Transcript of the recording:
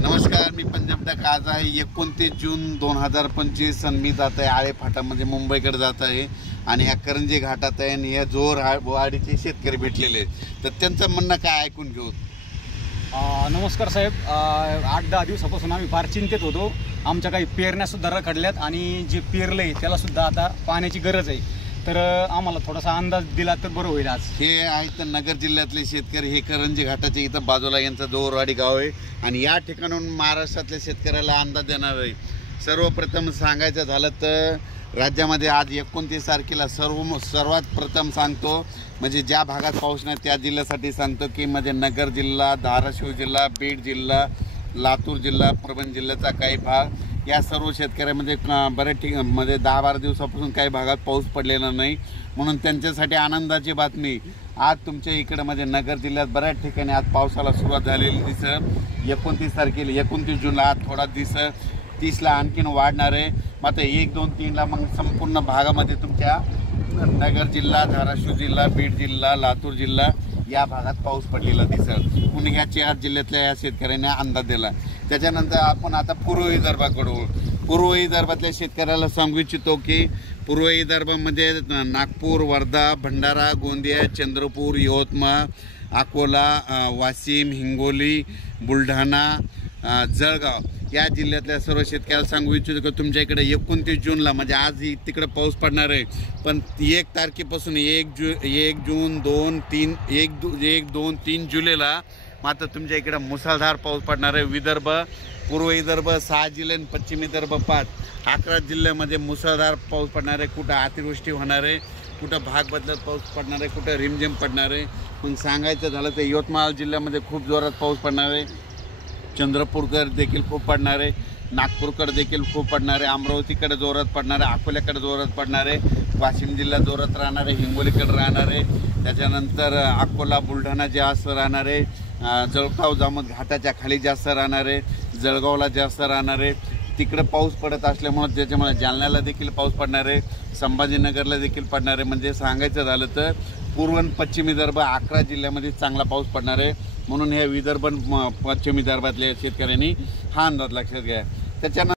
नमस्कार, मी पंजाब डक. आज आहे 29 जून 2025 आणि मी जात आहे आळे फाटामध्ये मुंबईकडे जात आहे आणि ह्या करंजी घाटात आहे आणि ह्या जोरवाडीचे शेतकरी भेटलेले आहेत. तर त्यांचं म्हणणं काय ऐकून घेऊ. नमस्कार साहेब. 8-10 दिवसापासून आम्ही फार चिंतेत होतो. आमच्या काही पेरण्यासुद्धा रखडल्यात आणि जे पेरलं आहे त्यालासुद्धा आता पाण्याची गरज आहे. तर आम्हाला थोडासा अंदाज दिला तर बरं होईल. आज हे आहेत नगर जिल्ह्यातले शेतकरी. हे करंजी घाटाच्या इथं बाजूला यांचं जोरवाडी गाव आहे आणि या ठिकाणून महाराष्ट्रातल्या शेतकऱ्याला अंदाज देणार आहे. सर्वप्रथम सांगायचं झालं तर राज्यामध्ये आज 29 तारखेला सर्वात प्रथम सांगतो, म्हणजे ज्या भागात पाऊस नाही त्या जिल्ह्यासाठी सांगतो की म्हणजे नगर जिल्हा, धाराशिव जिल्हा, बीड जिल्हा, लातूर जिल्हा, परभणी जिल्ह्याचा काही भाग, या सर्व शेतकऱ्यामध्ये बऱ्याच म्हणजे 10-12 दिवसापासून काही भागात पाऊस पडलेला नाही. म्हणून त्यांच्यासाठी आनंदाची बातमी. आज तुमच्या इकडं म्हणजे नगर जिल्ह्यात बऱ्याच ठिकाणी आज पावसाला सुरुवात झालेली दिसं. 29 तारखेला 29 जूनला आज थोडा दिसं, 30ला आणखीन वाढणार आहे. मात्र 1, 2, 3ला मग संपूर्ण भागामध्ये तुमच्या नगर जिल्हा, धाराशिव जिल्हा, बीड जिल्हा, लातूर जिल्हा या भागात पाऊस पडलेला दिसत. म्हणून ह्या 4 जिल्ह्यातल्या या शेतकऱ्यांनी अंदाज दिला. त्याच्यानंतर आपण आता पूर्व विदर्भाकडे पूर्व विदर्भातल्या शेतकऱ्याला सांगू इच्छितो की पूर्व विदर्भामध्ये नागपूर, वर्धा, भंडारा, गोंदिया, चंद्रपूर, यवतमाळ, अकोला, वाशिम, हिंगोली, बुलढाणा, जळगाव या जिल्ह्यातल्या सर्व शेतकऱ्याला सांगू इच्छितो की तुमच्या इकडे 29 जूनला म्हणजे आज तिकडे पाऊस पडणार आहे. पण 1 तारखेपासून 1 जून 1, 2, 3 जुलैला मात्र तुमच्या इकडे मुसळधार पाऊस पडणार आहे. विदर्भ, पूर्व विदर्भ 6 जिल्हे आणि पश्चिम विदर्भ 5, 11 जिल्ह्यामध्ये मुसळधार पाऊस पडणार आहे. कुठं अतिवृष्टी होणार आहे, कुठं भाग बदलत पाऊस पडणार आहे, कुठं रिमझिम पडणार आहे. पण सांगायचं झालं तर यवतमाळ जिल्ह्यामध्ये खूप जोरात पाऊस पडणार आहे. चंद्रपूरकर देखील खूप पडणार आहे, नागपूरकडे देखील खूप पडणार आहे, अमरावतीकडे जोरात पडणार आहे, अकोल्याकडे जोरात पडणार आहे, वाशिम जिल्हा जोरात राहणार आहे, हिंगोलीकडे राहणार आहे. त्याच्यानंतर अकोला, बुलढाणा जास्त राहणार आहे, जळगाव जामोद घाटाच्या खाली जास्त राहणार आहे, जळगावला जास्त राहणार आहे. तिकडे पाऊस पडत असल्यामुळे त्याच्यामुळे जालन्याला देखील पाऊस पडणार आहे, संभाजीनगरला देखील पडणार आहे. म्हणजे सांगायचं झालं तर पूर्व आणि पश्चिम विदर्भ 11 जिल्ह्यामध्ये चांगला पाऊस पडणार आहे. म्हणून ह्या विदर्भ पश्चिम विदर्भातल्या शेतकऱ्यांनी हा अंदाज लक्षात घ्या. त्याच्यानंतर